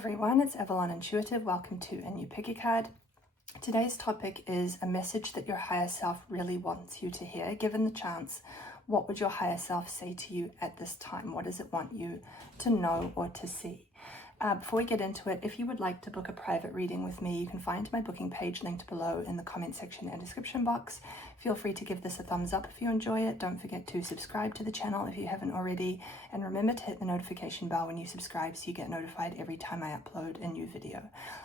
everyone, it's Evelyn Intuitive. Welcome to a new picky card. Today's topic is a message that your higher self really wants you to hear. Given the chance, what would your higher self say to you at this time? What does it want you to know or to see? Before we get into it, if you would like to book a private reading with me, you can find my booking page linked below in the comment section and description box. Feel free to give this a thumbs up if you enjoy it. Don't forget to subscribe to the channel if you haven't already. And remember to hit the notification bell when you subscribe so you get notified every time I upload a new video.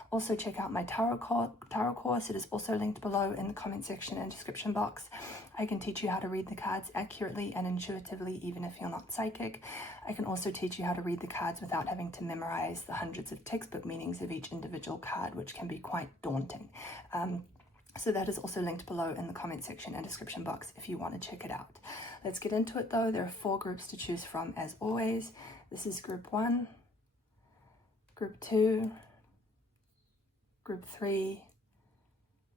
Also check out my tarot course. It is also linked below in the comment section and description box. I can teach you how to read the cards accurately and intuitively, even if you're not psychic. I can also teach you how to read the cards without having to memorize the hundreds of textbook meanings of each individual card, which can be quite daunting. So that is also linked below in the comment section and description box if you want to check it out. Let's get into it though. There are 4 groups to choose from as always. This is group 1, group 2, group 3,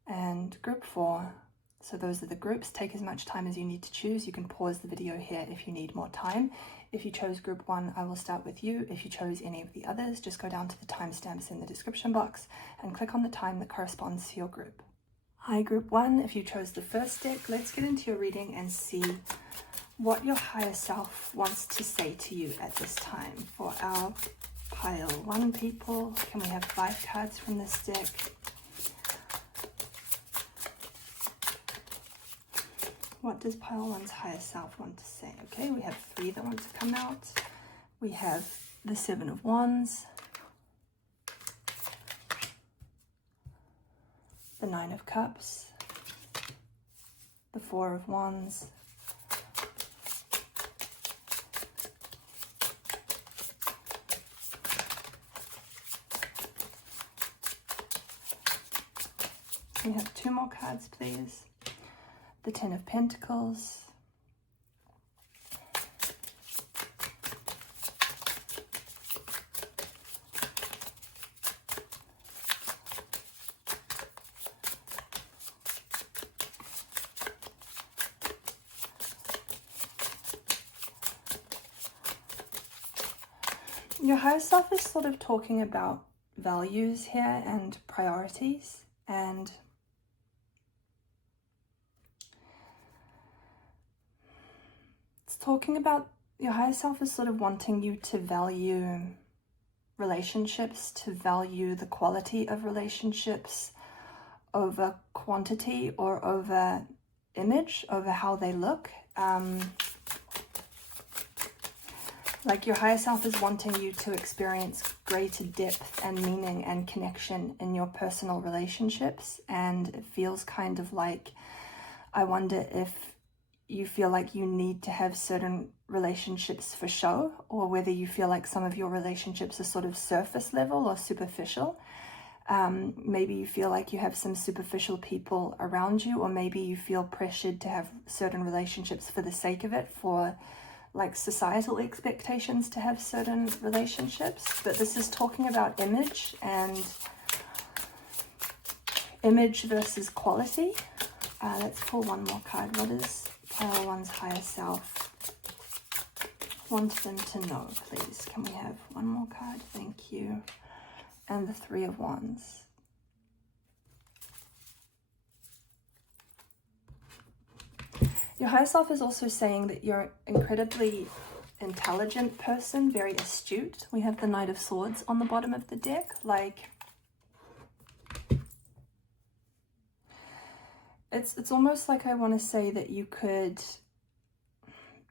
and group 4. So those are the groups. Take as much time as you need to choose. You can pause the video here if you need more time. If you chose group 1, I will start with you. If you chose any of the others, just go down to the timestamps in the description box and click on the time that corresponds to your group. Hi group 1, if you chose the first deck, let's get into your reading and see what your higher self wants to say to you at this time. For our pile 1 people, can we have 5 cards from this deck? What does pile 1's higher self want to say? Okay, we have 3 that want to come out. We have the 7 of Wands, the 9 of Cups, the 4 of Wands, can we have 2 more cards, please? The 10 of Pentacles, your higher self is sort of talking about values here and priorities, and talking about your higher self is sort of wanting you to value relationships, to value the quality of relationships over quantity or over image, over how they look. Like your higher self is wanting you to experience greater depth and meaning and connection in your personal relationships. And it feels kind of like, I wonder if you feel like you need to have certain relationships for show, or whether you feel like some of your relationships are sort of surface level or superficial. Maybe you feel like you have some superficial people around you, or maybe you feel pressured to have certain relationships for the sake of it, for like societal expectations to have certain relationships. But this is talking about image, and image versus quality. Let's pull 1 more card. What is pile 1's higher self want them to know, please? Can we have 1 more card? Thank you. And the 3 of Wands. Your higher self is also saying that you're an incredibly intelligent person, very astute. We have the Knight of Swords on the bottom of the deck. Like, it's almost like I want to say that you could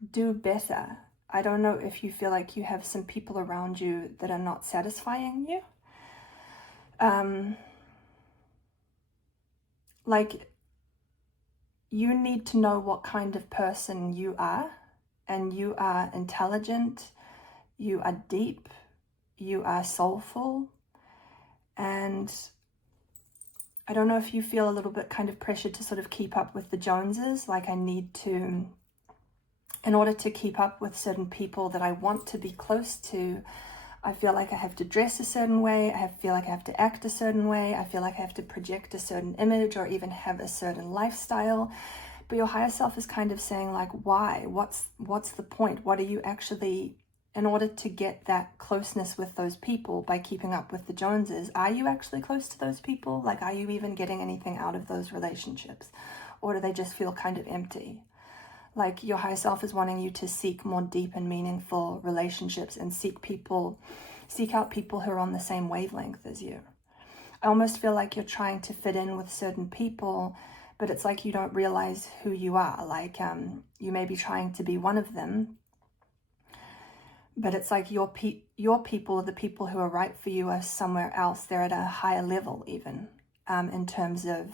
do better. I don't know if you feel like you have some people around you that are not satisfying you. Like, you need to know what kind of person you are, and you are intelligent, you are deep, you are soulful, and I don't know if you feel a little bit kind of pressured to sort of keep up with the Joneses, like I need to, in order to keep up with certain people that I want to be close to, I feel like I have to dress a certain way, I feel like I have to act a certain way, I feel like I have to project a certain image or even have a certain lifestyle. But your higher self is kind of saying like, why? What's the point? What are you actually in order to get that closeness with those people by keeping up with the Joneses, are you actually close to those people? Like, are you even getting anything out of those relationships? Or do they just feel kind of empty? Like, your higher self is wanting you to seek more deep and meaningful relationships and seek out people who are on the same wavelength as you. I almost feel like you're trying to fit in with certain people, but it's like you don't realize who you are. Like, you may be trying to be one of them, but it's like your people, the people who are right for you, are somewhere else. They're at a higher level even, in terms of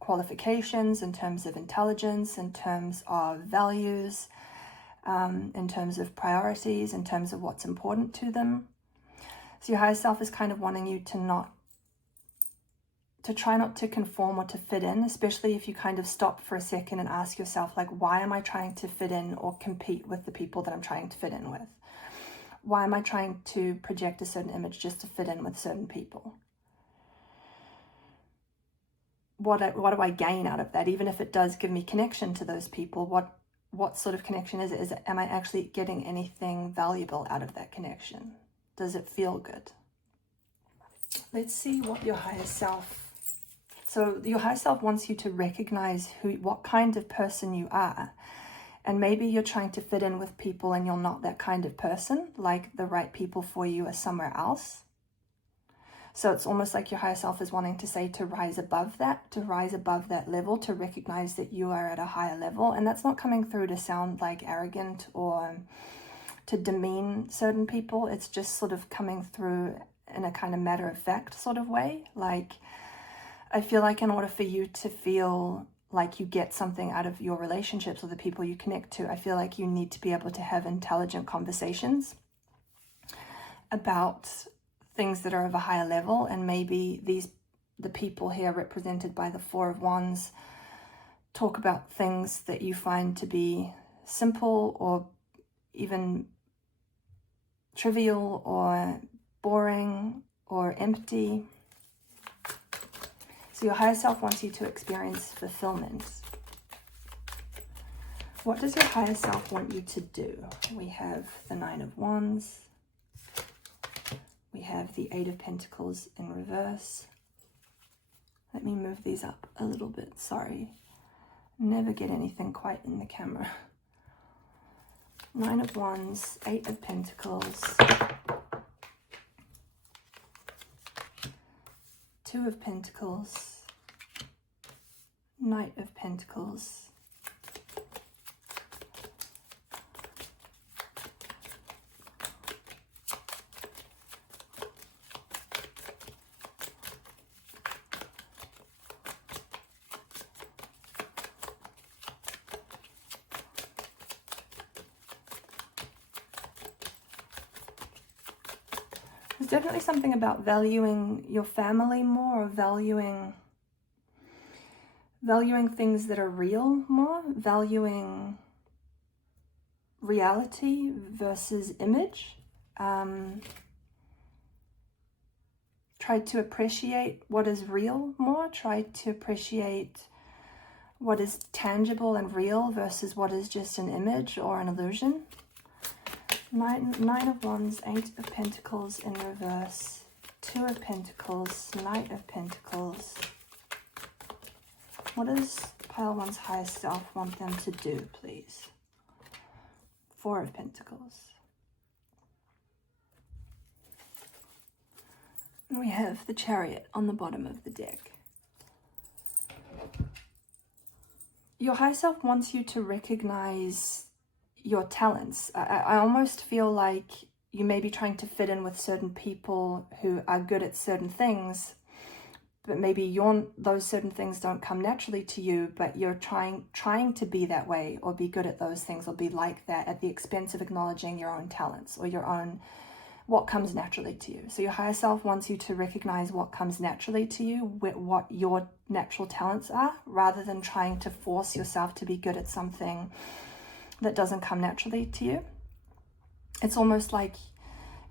qualifications, in terms of intelligence, in terms of values, in terms of priorities, in terms of what's important to them. So your higher self is kind of wanting you to try not to conform or to fit in, especially if you kind of stop for a second and ask yourself, like, why am I trying to fit in or compete with the people that I'm trying to fit in with? Why am I trying to project a certain image just to fit in with certain people? What do I gain out of that? Even if it does give me connection to those people, what sort of connection is it? Am I actually getting anything valuable out of that connection? Does it feel good? Let's see what your higher self... So your higher self wants you to recognize what kind of person you are. And maybe you're trying to fit in with people and you're not that kind of person. Like, the right people for you are somewhere else. So it's almost like your higher self is wanting to say to rise above that level, to recognize that you are at a higher level. And that's not coming through to sound like arrogant or to demean certain people. It's just sort of coming through in a kind of matter-of-fact sort of way. Like, I feel like in order for you to feel like you get something out of your relationships or the people you connect to, I feel like you need to be able to have intelligent conversations about things that are of a higher level. And maybe the people here represented by the Four of Wands talk about things that you find to be simple or even trivial or boring or empty. So your higher self wants you to experience fulfillment. What does your higher self want you to do? We have the Nine of Wands. We have the Eight of Pentacles in reverse. Let me move these up a little bit. Sorry. Never get anything quite in the camera. Nine of Wands, Eight of Pentacles, Two of Pentacles, Knight of Pentacles, There's definitely something about valuing your family more, or valuing things that are real more, valuing reality versus image. Try to appreciate what is real more, try to appreciate what is tangible and real versus what is just an image or an illusion. Nine of Wands, Eight of Pentacles in reverse, Two of Pentacles, Knight of Pentacles. What does Pile One's higher self want them to do, please? Four of Pentacles. And we have the Chariot on the bottom of the deck. Your higher self wants you to recognize your talents. I almost feel like you may be trying to fit in with certain people who are good at certain things, but maybe those certain things don't come naturally to you, but you're trying to be that way or be good at those things or be like that at the expense of acknowledging your own talents or what comes naturally to you. So your higher self wants you to recognize what comes naturally to you, what your natural talents are, rather than trying to force yourself to be good at something that doesn't come naturally to you. It's almost like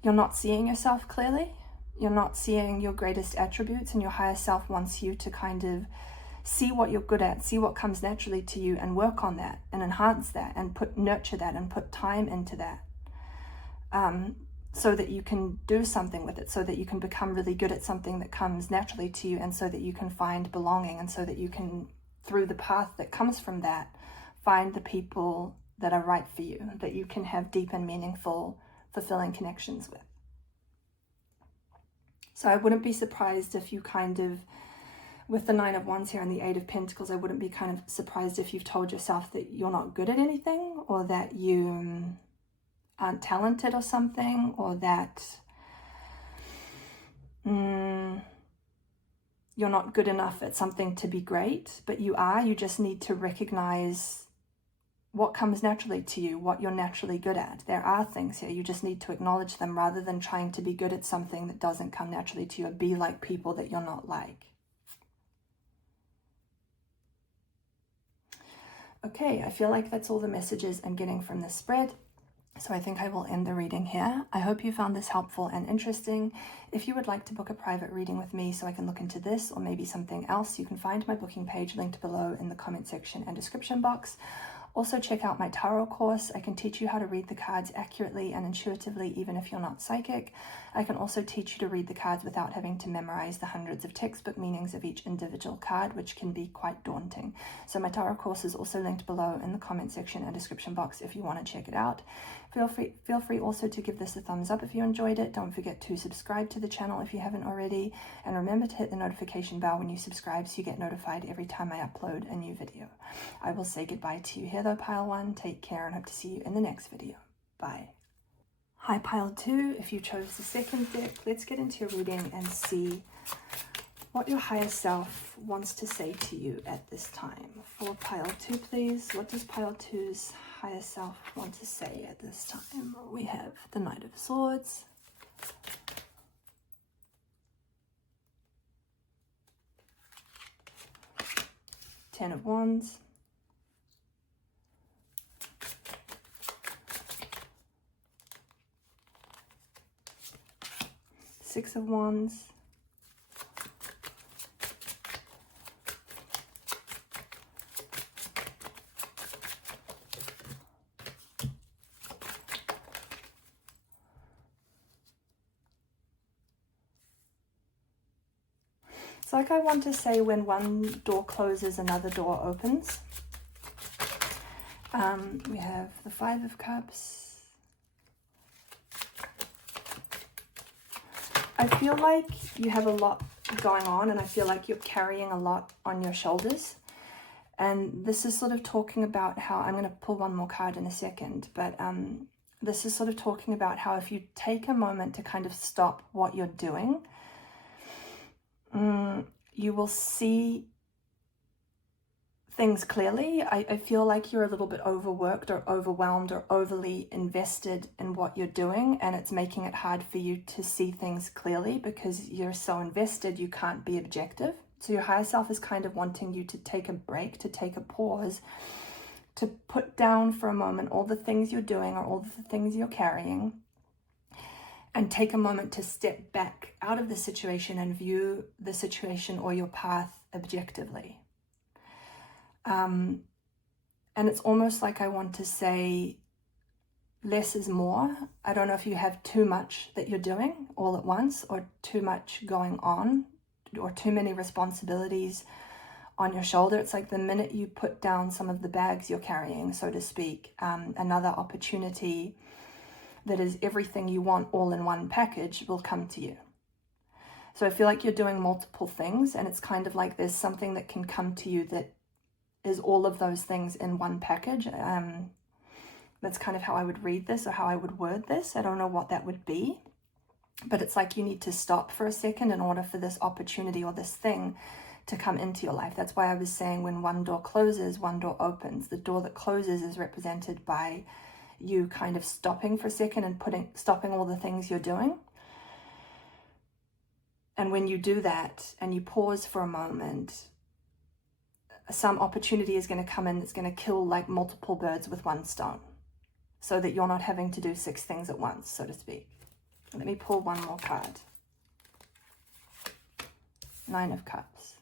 you're not seeing yourself clearly. You're not seeing your greatest attributes, and your higher self wants you to kind of see what you're good at, see what comes naturally to you, and work on that and enhance that and nurture that and put time into that. so that you can do something with it, so that you can become really good at something that comes naturally to you, and so that you can find belonging, and so that you can, through the path that comes from that, find the people that are right for you, that you can have deep and meaningful, fulfilling connections with. So I wouldn't be surprised if you kind of, with the 9 of Wands here and the 8 of Pentacles, I wouldn't be kind of surprised if you've told yourself that you're not good at anything, or that you aren't talented or something, or that you're not good enough at something to be great, but you are. You just need to recognize what comes naturally to you, what you're naturally good at. There are things here. You just need to acknowledge them rather than trying to be good at something that doesn't come naturally to you, or be like people that you're not like. Okay, I feel like that's all the messages I'm getting from this spread. So I think I will end the reading here. I hope you found this helpful and interesting. If you would like to book a private reading with me so I can look into this or maybe something else, you can find my booking page linked below in the comment section and description box. Also check out my tarot course. I can teach you how to read the cards accurately and intuitively, even if you're not psychic. I can also teach you to read the cards without having to memorize the hundreds of textbook meanings of each individual card, which can be quite daunting. So my tarot course is also linked below in the comment section and description box if you want to check it out. Feel free also to give this a thumbs up if you enjoyed it. Don't forget to subscribe to the channel if you haven't already. And remember to hit the notification bell when you subscribe so you get notified every time I upload a new video. I will say goodbye to you here though, Pile 1. Take care and hope to see you in the next video. Bye. Hi, Pile 2. If you chose the second deck, let's get into your reading and see what your higher self wants to say to you at this time. For Pile 2, please. What does Pile 2's higher self want to say at this time? We have the Knight of Swords, Ten of Wands, Six of Wands, It's like I want to say when one door closes, another door opens. We have the Five of Cups. I feel like you have a lot going on, and I feel like you're carrying a lot on your shoulders. And this is sort of talking about how, I'm going to pull one more card in a second, but this is sort of talking about how if you take a moment to kind of stop what you're doing, you will see things clearly. I feel like you're a little bit overworked or overwhelmed or overly invested in what you're doing, and it's making it hard for you to see things clearly because you're so invested you can't be objective. So your higher self is kind of wanting you to take a break, to take a pause, to put down for a moment all the things you're doing or all the things you're carrying, and take a moment to step back out of the situation and view the situation or your path objectively. And it's almost like I want to say less is more. I don't know if you have too much that you're doing all at once, or too much going on, or too many responsibilities on your shoulder. It's like the minute you put down some of the bags you're carrying, so to speak, another opportunity that is everything you want all in one package will come to you. So I feel like you're doing multiple things, and it's kind of like there's something that can come to you that is all of those things in one package. That's kind of how I would read this, or how I would word this. I don't know what that would be, but it's like you need to stop for a second in order for this opportunity or this thing to come into your life. That's why I was saying when one door closes, one door opens. The door that closes is represented by you kind of stopping for a second and stopping all the things you're doing. And when you do that and you pause for a moment, some opportunity is going to come in that's going to kill like multiple birds with one stone, so that you're not having to do 6 things at once, so to speak. Let me pull one more card. Nine of Cups.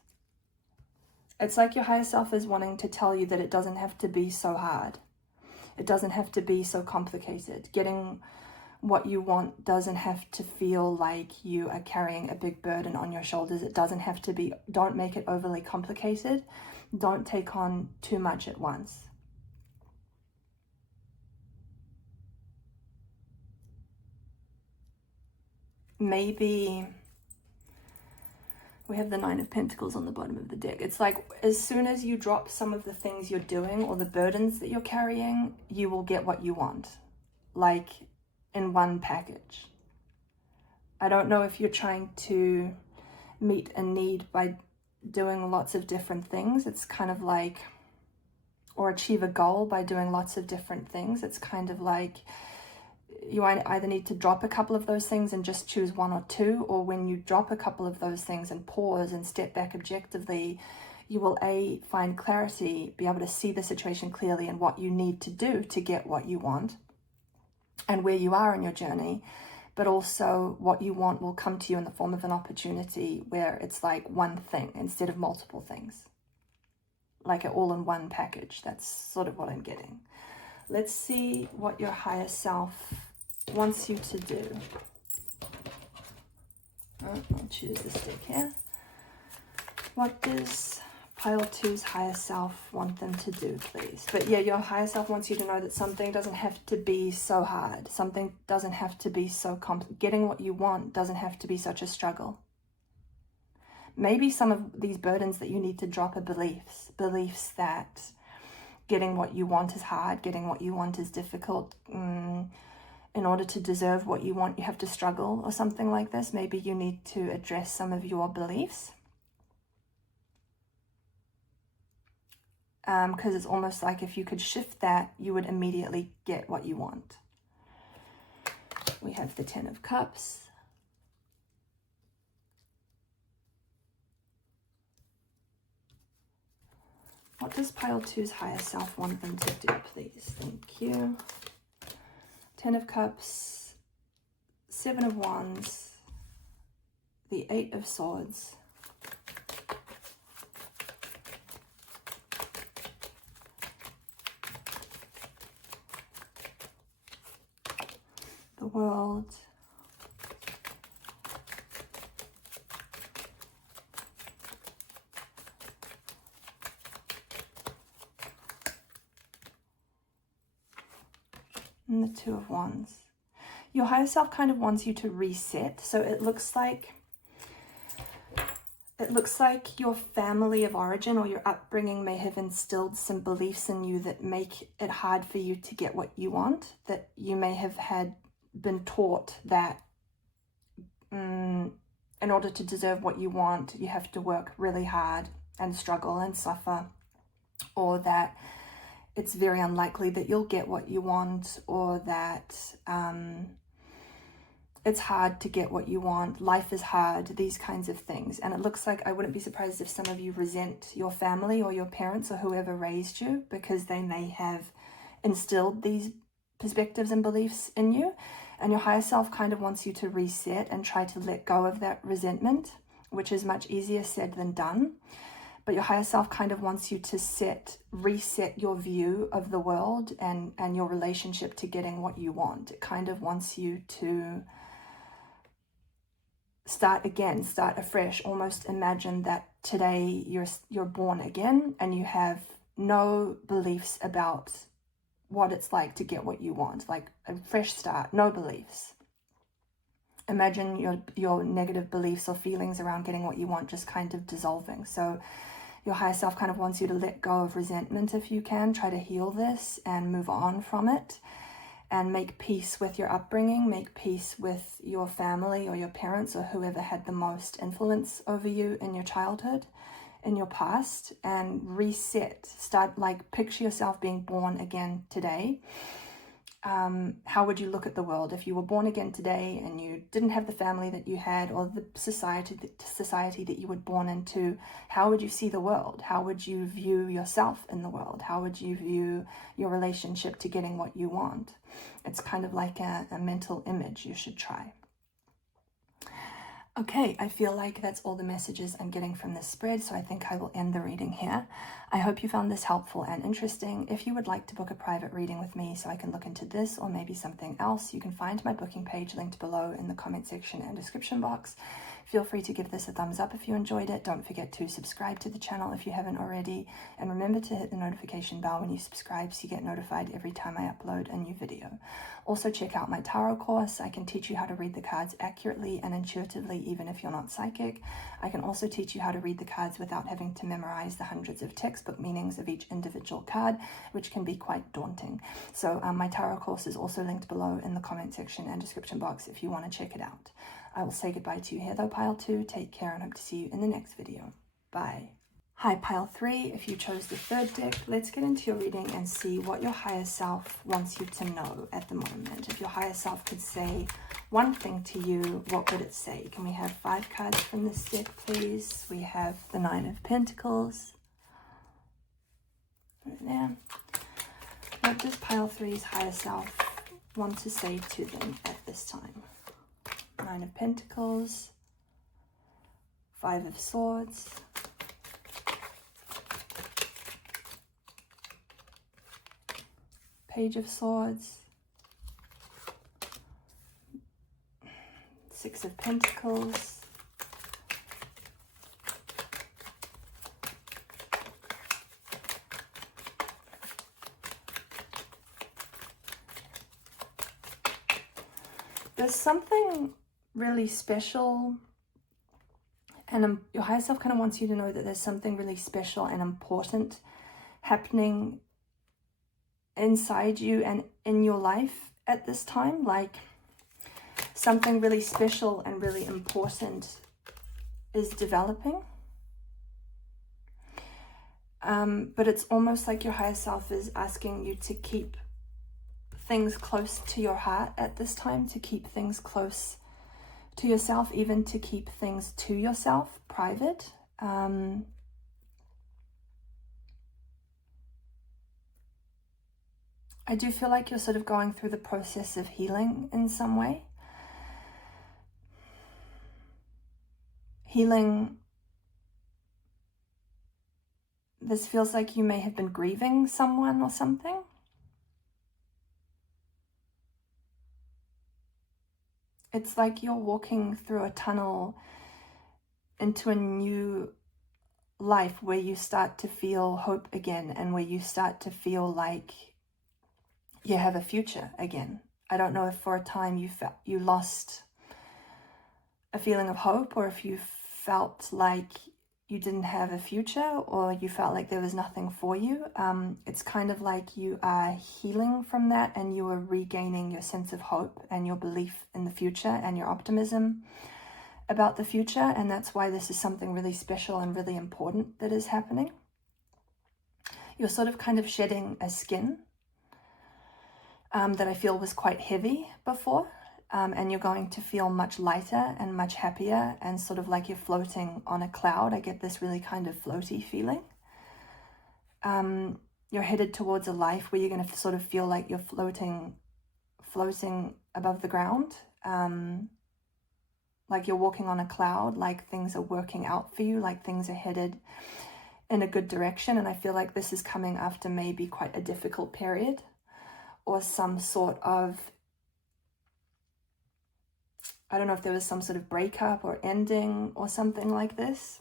It's like your higher self is wanting to tell you that it doesn't have to be so hard. It doesn't have to be so complicated. Getting what you want doesn't have to feel like you are carrying a big burden on your shoulders. It doesn't have to be, don't make it overly complicated. Don't take on too much at once. Maybe we have the Nine of Pentacles on the bottom of the deck. It's like as soon as you drop some of the things you're doing or the burdens that you're carrying, you will get what you want, like in one package. I don't know if you're trying to meet a need by doing lots of different things. It's kind of like, or achieve a goal by doing lots of different things. It's kind of like you either need to drop a couple of those things and just choose one or two, or when you drop a couple of those things and pause and step back objectively, you will find clarity, be able to see the situation clearly and what you need to do to get what you want and where you are in your journey. But also what you want will come to you in the form of an opportunity where it's like one thing instead of multiple things, like an all-in-one package. That's sort of what I'm getting. Let's see what your higher self wants you to do. I'll choose this deck here. What does pile 2's higher self want them to do, please? But yeah, your higher self wants you to know that something doesn't have to be so hard. Something doesn't have to be so complicated. Getting what you want doesn't have to be such a struggle. Maybe some of these burdens that you need to drop are beliefs that getting what you want is hard, getting what you want is difficult. In order to deserve what you want, you have to struggle or something like this. Maybe you need to address some of your beliefs. Because it's almost like if you could shift that, you would immediately get what you want. We have the 10 of Cups. What does pile 2's higher self want them to do, please? Thank you. 10 of Cups, 7 of Wands, the 8 of Swords, the World, and the 2 of Wands. Your higher self kind of wants you to reset. So it looks like your family of origin or your upbringing may have instilled some beliefs in you that make it hard for you to get what you want. That you may have been taught that in order to deserve what you want, you have to work really hard and struggle and suffer, or that it's very unlikely that you'll get what you want, or that it's hard to get what you want, life is hard, these kinds of things. And it looks like, I wouldn't be surprised if some of you resent your family or your parents or whoever raised you, because they may have instilled these perspectives and beliefs in you. And your higher self kind of wants you to reset and try to let go of that resentment, which is much easier said than done. But your higher self kind of wants you to reset your view of the world and your relationship to getting what you want. It kind of wants you to start again, start afresh. Almost imagine that today you're born again and you have no beliefs about what it's like to get what you want, like a fresh start, no beliefs. Imagine your negative beliefs or feelings around getting what you want just kind of dissolving. So your higher self kind of wants you to let go of resentment if you can, try to heal this and move on from it and make peace with your upbringing, make peace with your family or your parents or whoever had the most influence over you in your childhood, in your past, and reset. Start, like, picture yourself being born again today. How would you look at the world if you were born again today and you didn't have the family that you had or the society that you were born into? How would you see the world? How would you view yourself in the world? How would you view your relationship to getting what you want? It's kind of like a mental image you should try. Okay, I feel like that's all the messages I'm getting from this spread, so I think I will end the reading here. I hope you found this helpful and interesting. If you would like to book a private reading with me so I can look into this or maybe something else, you can find my booking page linked below in the comment section and description box. Feel free to give this a thumbs up if you enjoyed it. Don't forget to subscribe to the channel if you haven't already. And remember to hit the notification bell when you subscribe so you get notified every time I upload a new video. Also check out my tarot course. I can teach you how to read the cards accurately and intuitively even if you're not psychic. I can also teach you how to read the cards without having to memorize the hundreds of textbook meanings of each individual card, which can be quite daunting. So my tarot course is also linked below in the comment section and description box if you want to check it out. I will say goodbye to you here though, Pile 2. Take care and hope to see you in the next video. Bye. Hi, Pile 3. If you chose the third deck, let's get into your reading and see what your higher self wants you to know at the moment. If your higher self could say one thing to you, what would it say? Can we have 5 cards from this deck, please? We have the 9 of Pentacles. Right there. What does Pile 3's higher self want to say to them at this time? 9 of Pentacles, 5 of Swords, Page of Swords, 6 of Pentacles, there's something really special, and your higher self kind of wants you to know that there's something really special and important happening inside you and in your life at this time. Like something really special and really important is developing, but it's almost like your higher self is asking you to keep things close to your heart at this time, to keep things close to yourself, even to keep things to yourself private. I do feel like you're sort of going through the process of healing in some way. Healing, this feels like you may have been grieving someone or something. It's like you're walking through a tunnel into a new life where you start to feel hope again and where you start to feel like you have a future again. I don't know if for a time you lost a feeling of hope, or if you felt like you didn't have a future, or you felt like there was nothing for you. It's kind of like you are healing from that and you are regaining your sense of hope and your belief in the future and your optimism about the future. And that's why this is something really special and really important that is happening. You're sort of kind of shedding a skin that I feel was quite heavy before. And you're going to feel much lighter and much happier and sort of like you're floating on a cloud. I get this really kind of floaty feeling. You're headed towards a life where you're going to sort of feel like you're floating above the ground. Like you're walking on a cloud, like things are working out for you, like things are headed in a good direction. And I feel like this is coming after maybe quite a difficult period or some sort of, I don't know if there was some sort of breakup or ending or something like this.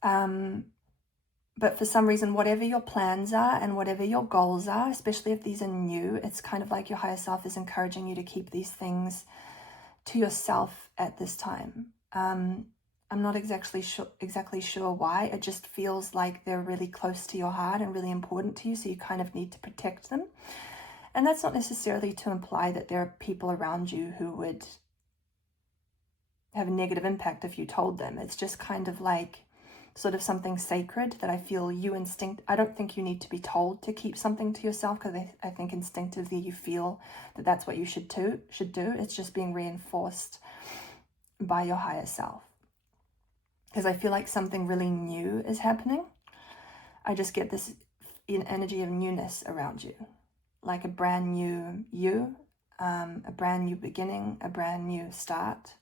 But for some reason, whatever your plans are and whatever your goals are, especially if these are new, it's kind of like your higher self is encouraging you to keep these things to yourself at this time. I'm not exactly sure why. It just feels like they're really close to your heart and really important to you, so you kind of need to protect them. And that's not necessarily to imply that there are people around you who would have a negative impact if you told them. It's just kind of like sort of something sacred that I feel I don't think you need to be told to keep something to yourself, because I think instinctively you feel that that's what you should do. It's just being reinforced by your higher self. Because I feel like something really new is happening. I just get this energy of newness around you. Like a brand new you, a brand new beginning, a brand new start.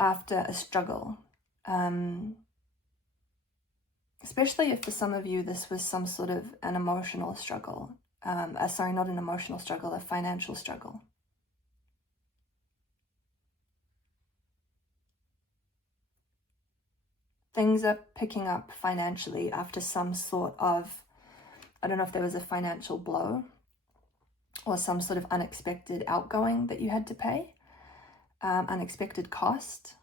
after a struggle. Especially if for some of you this was some sort of an emotional struggle. Sorry, not an emotional struggle, a financial struggle. Things are picking up financially after some sort of, I don't know if there was a financial blow or some sort of unexpected outgoing that you had to pay, unexpected cost.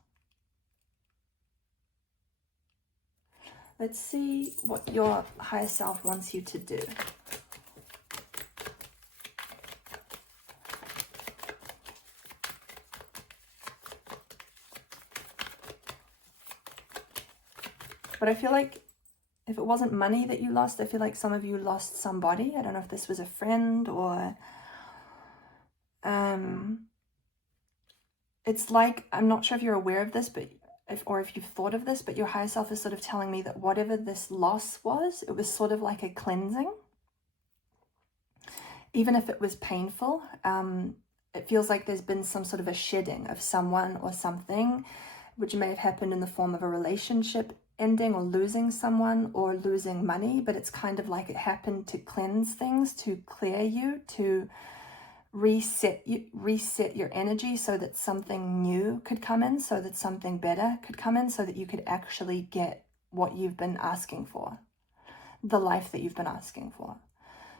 Let's see what your higher self wants you to do. But I feel like if it wasn't money that you lost, I feel like some of you lost somebody. I don't know if this was a friend or... it's like, I'm not sure if you're aware of this, but if you've thought of this, but your higher self is sort of telling me that whatever this loss was, it was sort of like a cleansing. Even if it was painful, it feels like there's been some sort of a shedding of someone or something, which may have happened in the form of a relationship ending or losing someone or losing money, but it's kind of like it happened to cleanse things, to clear you, to reset your energy so that something new could come in, so that something better could come in, so that you could actually get what you've been asking for, the life that you've been asking for.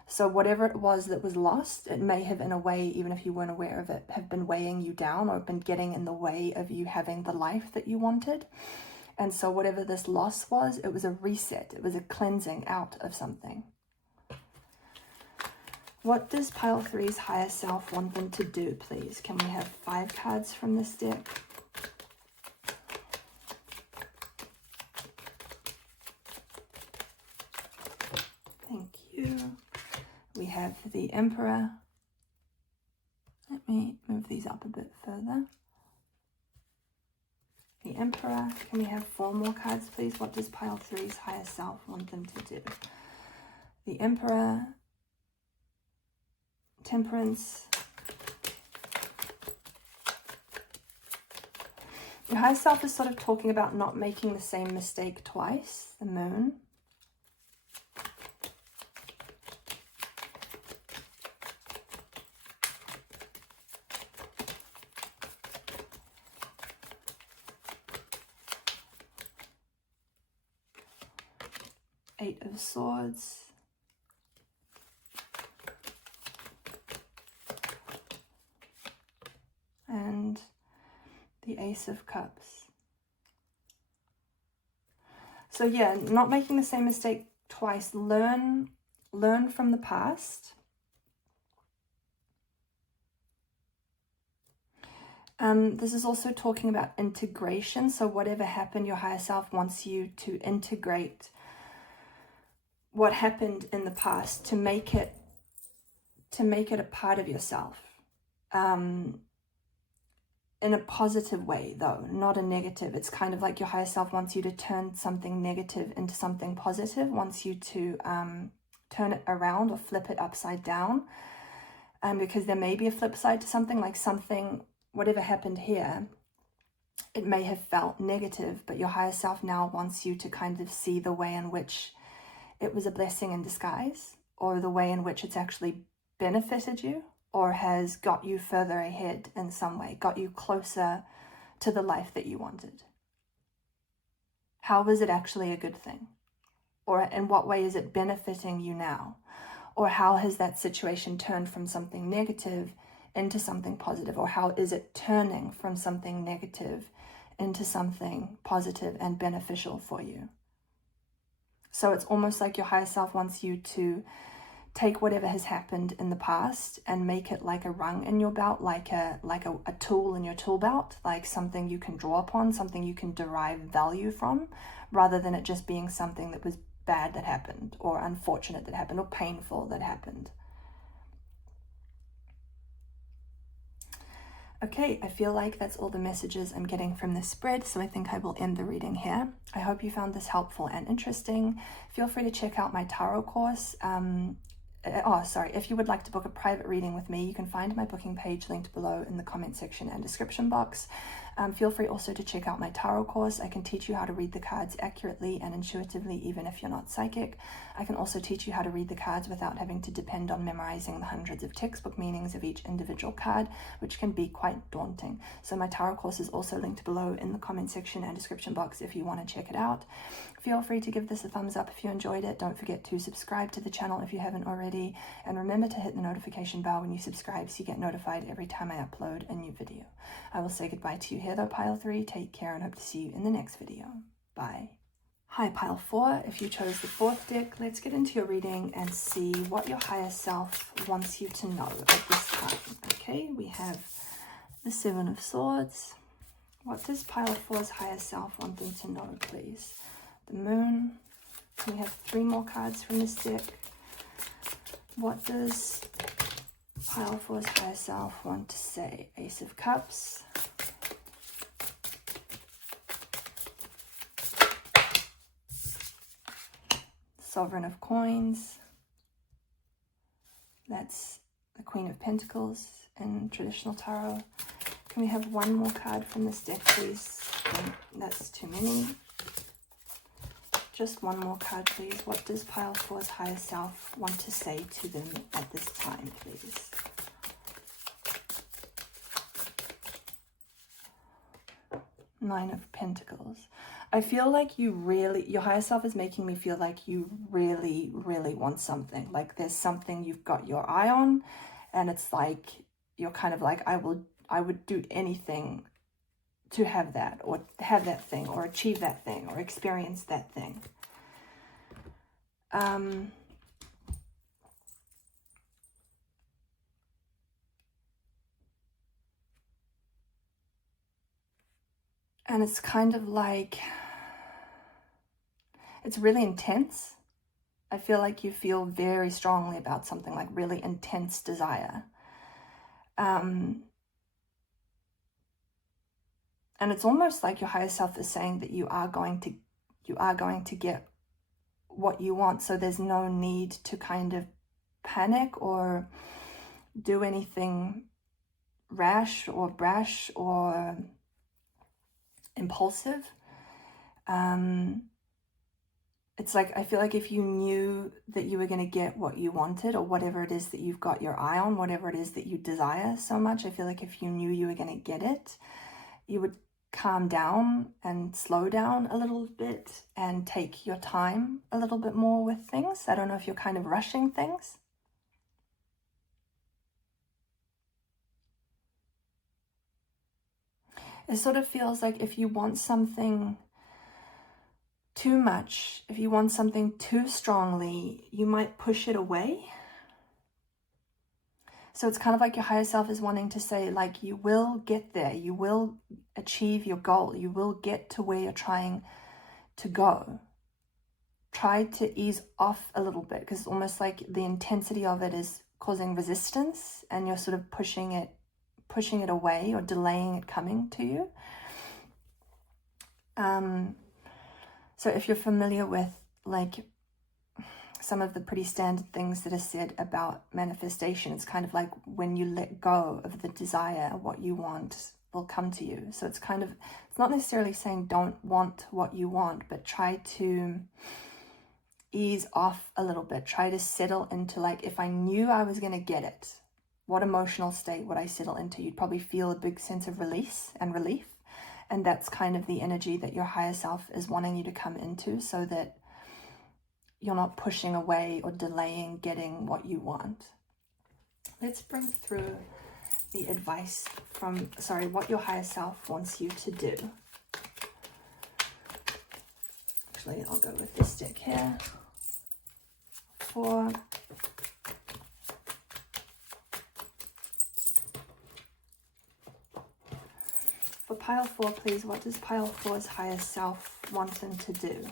So whatever it was that was lost, it may have, in a way, even if you weren't aware of it, have been weighing you down or been getting in the way of you having the life that you wanted. And so whatever this loss was, it was a reset. It was a cleansing out of something. What does pile 3's higher self want them to do, please? Can we have 5 cards from this deck? Thank you. We have the Emperor. Let me move these up a bit further. The Emperor. Can we have 4 more cards, please? What does pile 3's higher self want them to do? The Emperor. Temperance. Your higher self is sort of talking about not making the same mistake twice. The Moon. Eight of Swords. And the Ace of Cups. So yeah, not making the same mistake twice. Learn from the past. This is also talking about integration. So whatever happened, your higher self wants you to integrate what happened in the past to make it a part of yourself. In a positive way, though, not a negative. It's kind of like your higher self wants you to turn something negative into something positive, wants you to turn it around or flip it upside down. Because there may be a flip side to something, like something, whatever happened here, it may have felt negative, but your higher self now wants you to kind of see the way in which it was a blessing in disguise, or the way in which it's actually benefited you, or has got you further ahead in some way, got you closer to the life that you wanted. How was it actually a good thing? Or in what way is it benefiting you now? Or how has that situation turned from something negative into something positive? Or how is it turning from something negative into something positive and beneficial for you? So it's almost like your higher self wants you to take whatever has happened in the past and make it like a rung in your belt, like a tool in your tool belt, like something you can draw upon, something you can derive value from, rather than it just being something that was bad that happened, or unfortunate that happened, or painful that happened. Okay, I feel like that's all the messages I'm getting from this spread, so I think I will end the reading here. I hope you found this helpful and interesting. Feel free to check out my tarot course. If you would like to book a private reading with me, you can find my booking page linked below in the comment section and description box. Feel free also to check out my tarot course. I can teach you how to read the cards accurately and intuitively, even if you're not psychic. I can also teach you how to read the cards without having to depend on memorizing the hundreds of textbook meanings of each individual card, which can be quite daunting. So my tarot course is also linked below in the comment section and description box if you want to check it out. Feel free to give this a thumbs up if you enjoyed it. Don't forget to subscribe to the channel if you haven't already. And remember to hit the notification bell when you subscribe so you get notified every time I upload a new video. I will say goodbye to you here though, Pile 3. Take care and hope to see you in the next video. Bye. Hi, Pile 4. If you chose the 4th deck, let's get into your reading and see what your higher self wants you to know at this time. Okay, we have the 7 of Swords. What does Pile 4's higher self want them to know, please? The Moon. We have 3 more cards from this deck. What does Pile 4's higher self want to say? Ace of Cups. Sovereign of Coins. That's the Queen of Pentacles in traditional tarot. Can we have one more card from this deck, please? That's too many. Just one more card, please. What does Pile 4's higher self want to say to them at this time, please? Nine of Pentacles. I feel like your higher self is making me feel like you really, really want something. Like there's something you've got your eye on, and it's like, you're kind of like, I would do anything to have that, or have that thing, or achieve that thing, or experience that thing. And it's kind of like, it's really intense. I feel like you feel very strongly about something, like really intense desire. And it's almost like your higher self is saying that you are going to get what you want. So there's no need to kind of panic or do anything rash or brash or impulsive. It's like, I feel like if you knew that you were going to get what you wanted, or whatever it is that you've got your eye on, whatever it is that you desire so much, I feel like if you knew you were going to get it, you would calm down and slow down a little bit and take your time a little bit more with things. I don't know if you're kind of rushing things. It sort of feels like if you want something too much, if you want something too strongly, you might push it away. So it's kind of like your higher self is wanting to say, like, you will get there, you will achieve your goal, you will get to where you're trying to go. Try to ease off a little bit, because it's almost like the intensity of it is causing resistance, and you're sort of pushing it away or delaying it coming to you. So if you're familiar with like some of the pretty standard things that are said about manifestation, it's kind of like when you let go of the desire, what you want will come to you. So it's kind of, it's not necessarily saying don't want what you want, but try to ease off a little bit. Try to settle into, like, if I knew I was going to get it, what emotional state would I settle into? You'd probably feel a big sense of release and relief. And that's kind of the energy that your higher self is wanting you to come into, so that you're not pushing away or delaying getting what you want. Let's bring through the advice from, what your higher self wants you to do. Actually, I'll go with this deck here. 4. For pile 4, please, what does pile 4's higher self want them to do?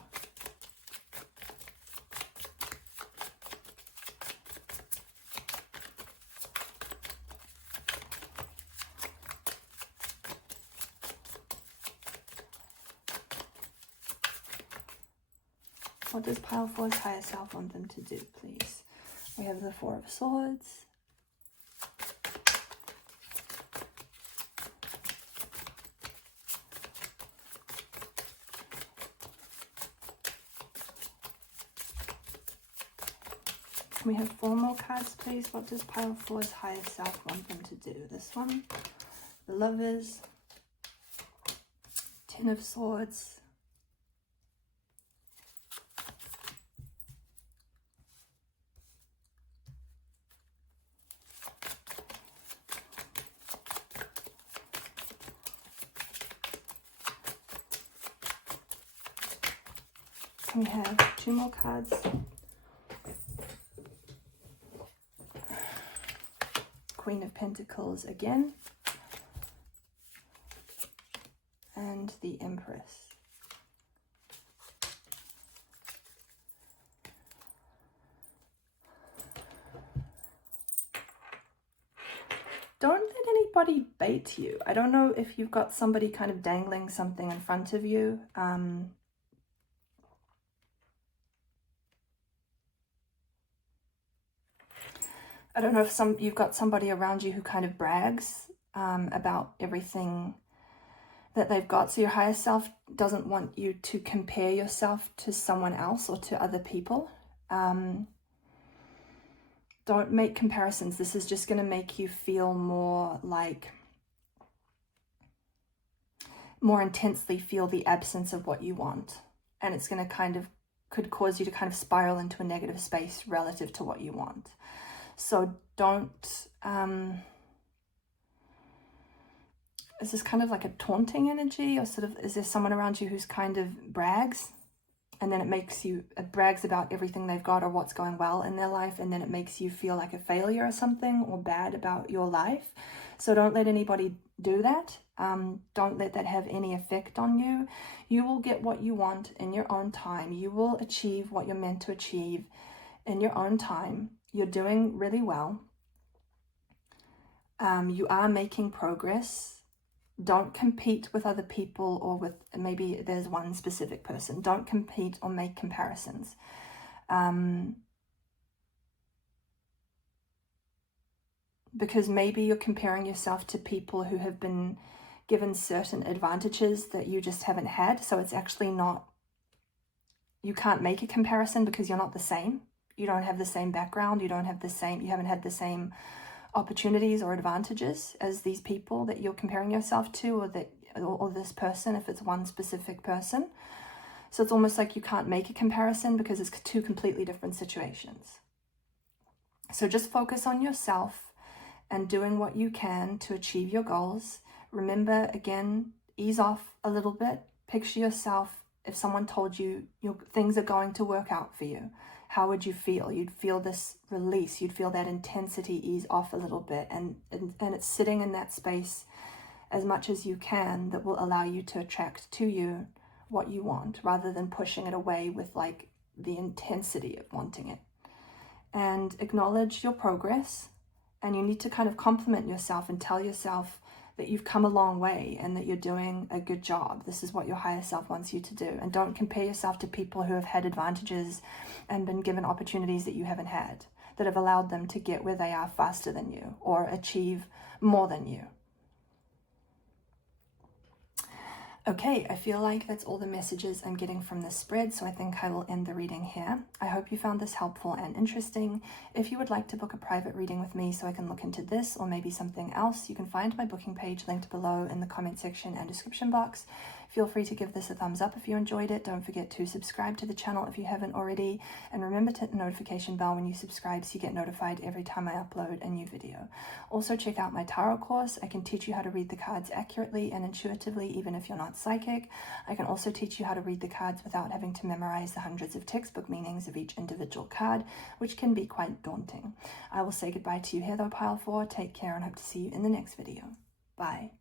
What does pile 4's higher self want them to do, please? We have the 4 of Swords. Can we have 4 more cards, please? What does pile 4's higher self want them to do? This one, the Lovers, 10 of Swords, we have 2 more cards. Queen of Pentacles again. And the Empress. Don't let anybody bait you. I don't know if you've got somebody kind of dangling something in front of you. I don't know if you've got somebody around you who kind of brags about everything that they've got. So your higher self doesn't want you to compare yourself to someone else or to other people. Don't make comparisons. This is just going to make you feel more intensely feel the absence of what you want. And it's going to could cause you to kind of spiral into a negative space relative to what you want. So don't, is this kind of like a taunting energy, or sort of, is there someone around you who's kind of brags, and then it brags about everything they've got or what's going well in their life, and then it makes you feel like a failure or something, or bad about your life. So don't let anybody do that. Don't let that have any effect on you. You will get what you want in your own time. You will achieve what you're meant to achieve in your own time. You're doing really well. You are making progress. Don't compete with other people, or with maybe there's one specific person. Don't compete or make comparisons. Because maybe you're comparing yourself to people who have been given certain advantages that you just haven't had. So it's actually not, you can't make a comparison because you're not the same. You don't have the same background. You haven't had the same opportunities or advantages as these people that you're comparing yourself to, or this person, if it's one specific person. So it's almost like you can't make a comparison because it's 2 completely different situations. So just focus on yourself and doing what you can to achieve your goals. Remember, again, ease off a little bit. Picture yourself, if someone told you things are going to work out for you, how would you feel? You'd feel this release. You'd feel that intensity ease off a little bit. And it's sitting in that space as much as you can that will allow you to attract to you what you want, rather than pushing it away with like the intensity of wanting it. And acknowledge your progress. And you need to kind of compliment yourself and tell yourself that you've come a long way and that you're doing a good job. This is what your higher self wants you to do. And don't compare yourself to people who have had advantages and been given opportunities that you haven't had, that have allowed them to get where they are faster than you or achieve more than you. Okay, I feel like that's all the messages I'm getting from this spread, so I think I will end the reading here. I hope you found this helpful and interesting. If you would like to book a private reading with me so I can look into this or maybe something else, you can find my booking page linked below in the comment section and description box. Feel free to give this a thumbs up if you enjoyed it. Don't forget to subscribe to the channel if you haven't already, and remember to hit the notification bell when you subscribe so you get notified every time I upload a new video. Also, check out my tarot course. I can teach you how to read the cards accurately and intuitively, even if you're not psychic. I can also teach you how to read the cards without having to memorize the hundreds of textbook meanings of each individual card, which can be quite daunting. I will say goodbye to you here though, Pile 4. Take care and hope to see you in the next video. Bye.